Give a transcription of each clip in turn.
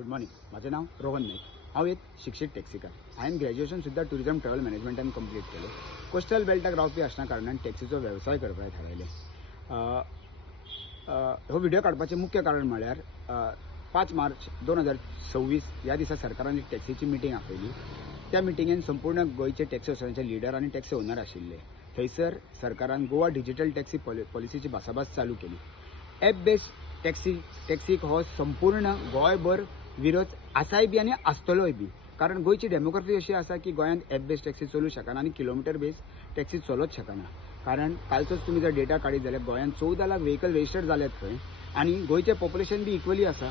Good morning. माझे नाव रोहन नाईक. हांव एक शिक्षीत टॅक्सीकार. हांवें ग्रॅज्युएशन सुद्दां टुरिजम ट्रॅव्हल मॅनेजमेंटान कंप्लीट केलें. कोस्टल बेल्टाक रावपी आसना कारणान टॅक्सीचो वेवसाय करपाक थारायलें. हो व्हिडिओ काडपाचें मुख्य कारण म्हळ्यार 5 मार्च 2026 ह्या दिसा सरकारान एक टॅक्सीची मिटींग आपयली. त्या मिटींगेन संपूर्ण गोंयचे टॅक्सी असोसिएशनाचे लिडर आनी टॅक्सी ओनर आशिल्ले. थंयसर सरकारान गोवा डिजिटल टॅक्सी पॉलिसीची भासाभास चालू केली. एप बेस्ड टॅक्सीक हो संपूर्ण गोंयभर विरोध आसाय बी आनी आसतलोय बी. कारण गोंयची डेमोग्राफी अशी आसा की गोंयांत एप बेस्ड टॅक्सी चलूं शकना आनी किलोमिटर बेस्ड टॅक्सी चलोच शकना. कारण कालचोच तुमी जर डेटा काडीत जाल्यार गोंयांत 14 लाख व्हेकल रजिस्टर्ड जाल्यात थंय आनी गोंयचें पॉप्युलेशन बी इक्वली आसा.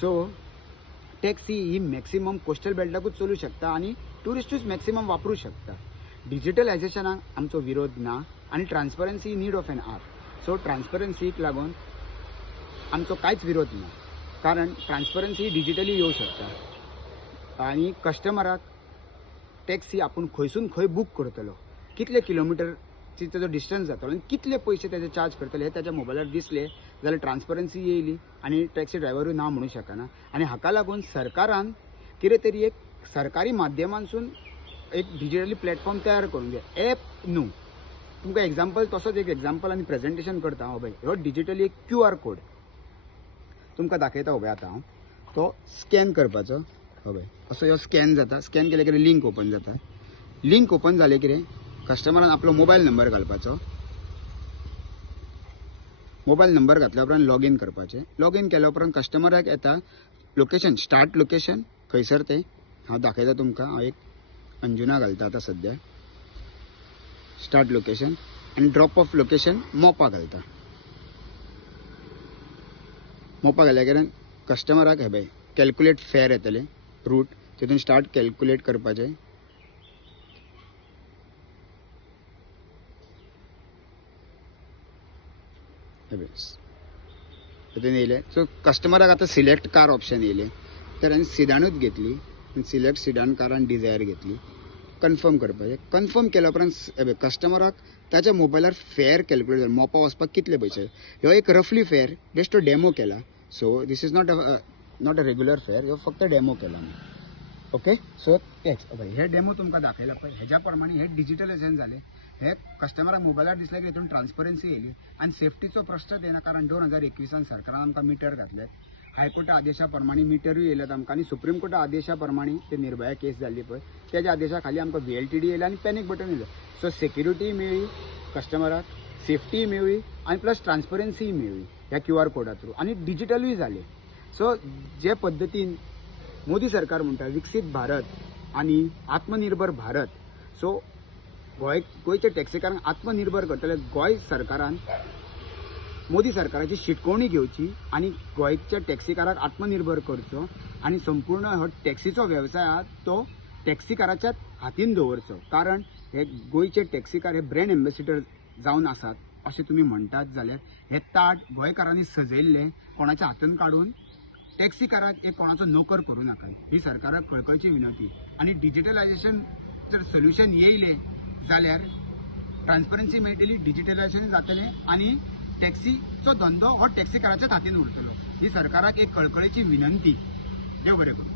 सो टॅक्सी ही मॅक्सिमम कोस्टल बेल्टाकूच चलू शकता आनी ट्युरिस्टूच मॅक्सिमम वापरूं शकता. डिजिटलायझेशनाक आमचो विरोध ना आनी transparency need of an hour. So ट्रान्सपरन्सीक लागून आमचो कांयच विरोध ना. कारण ट्रान्सपरन्सी डिजिटली येवं शकता आनी कस्टमराक टॅक्सी आपूण खंयसून खंय बूक करतलो, कितले किलोमिटरची तेजो डिस्टन्स जातलो आनी कितले पयशे तेजे चार्ज करतले हे ताच्या मोबायलार दिसले जाल्यार ट्रान्सपरन्सी येयली आनी टॅक्सी ड्रायव्हरूय ना म्हणूं शकना. आनी हाका लागून सरकारान कितें तरी एक सरकारी माध्यमांसून एक डिजिटली प्लॅटफॉर्म तयार करून दिया. एप न्हू. तुमकां एग्जाम्पल तसोच एक एग्जाम्पल आनी प्रेजेंटेशन करता हांव. पळय हो डिजिटली एक QR कोड तुमकां दाखयता. पळय आतां हांव तो स्कॅन करपाचो. पळय असो ह्यो स्कॅन जाता. स्कॅन केले कितें लिंक ओपन जाता. लिंक ओपन जाले कितें कस्टमरान आपलो मोबायल नंबर घालपाचो. मोबायल नंबर घातल्या उपरांत लॉगीन करपाचें. लॉगीन केल्या उपरांत कस्टमराक येता लोकेशन, स्टार्ट लोकेशन खंयसर तें हांव दाखयता तुमकां. हांव एक अंजुना घालता आतां सद्या. स्टार्ट लोकेशन आनी ड्रॉप ऑफ लोकेशन मोपा घालता. मोपा घाल्या कारणान कस्टमराक हे पळय कॅल्कुलेट फेअर येतलें रूट. तितून स्टार्ट कॅल्कुलेट करपाचें. तितून येयलें. सो कस्टमराक आतां सिलेक्ट कार ऑप्शन येयलें. तर हांवें सिडानूच घेतली. सिलेक्ट सिडान कारान डिझायर घेतली. कन्फर्म करपाचें. कन्फर्म केल्या उपरांत कस्टमराक ताच्या मोबायलार फेअर कॅल्कुलेट जाता. मोपा वचपाक कितले पयशे. ह्यो एक रफली फेअर बेस्ट डेमो केला. So this is not a regular fair. ह्यो फक्त डेमो केला. ओके. सो तेच हे डेमो तुमकां दाखयला पळय हेज्या प्रमाणे हे डिजिटलायझेशन जालें. हे कस्टमराक मोबायलार दिसलें की हितून ट्रान्सपरन्सी येयली आनी सेफ्टीचो प्रश्न येना. कारण 2021 सरकारान आमकां मिटर घातले. हायकोर्टा आदेशा प्रमाणे मिटरूय येयल्यात आमकां आनी सुप्रीम कोर्टा आदेशा प्रमाणे ते निर्भया केस जाल्ली पळय तेज्या आदेशा खाली आमकां VLTD येयला आनी पॅनीक बटन येयलें. सो सेक्युरिटी मेळ्ळी कस्टमराक, सेफ्टी मेळ्ळी आनी प्लस ट्रान्सपरन्सीय मेळ्ळी ह्या QR कोडा थ्रू आनी डिजिटलूय जालें. सो जे पद्दतीन मोदी सरकार म्हणटा विकसीत भारत आनी आत्मनिर्भर भारत. सो गोंयचे टॅक्सीकारांक आत्मनिर्भर करतले. गोंय सरकारान मोदी सरकाराची शिटकोवणी घेवची आनी गोंयच्या टॅक्सीकाराक आत्मनिर्भर करचो आनी संपूर्ण हो टॅक्सीचो वेवसाय आहा तो टॅक्सीकाराच्याच हातीन दवरचो. कारण हे गोंयचे टॅक्सीकार हे ब्रँड एम्बेसिडर जावन आसात अशें तुमी म्हणटात जाल्यार हे ताट गोंयकारांनी सजयल्ले कोणाच्या हातान काडून टॅक्सीकाराक एक कोणाचो नोकर करूं नाका ही सरकाराक कळकळची विनंती. आनी डिजिटलायझेशन जर सोल्युशन येयलें जाल्यार ट्रान्सपरन्सी मेळटली, डिजिटलायझेशन जातलें आनी टॅक्सीचो धंदो हो टॅक्सीकाराच्याच हातीन उरतलो. ही सरकाराक एक कळकळीची विनंती. देव बरें करूं.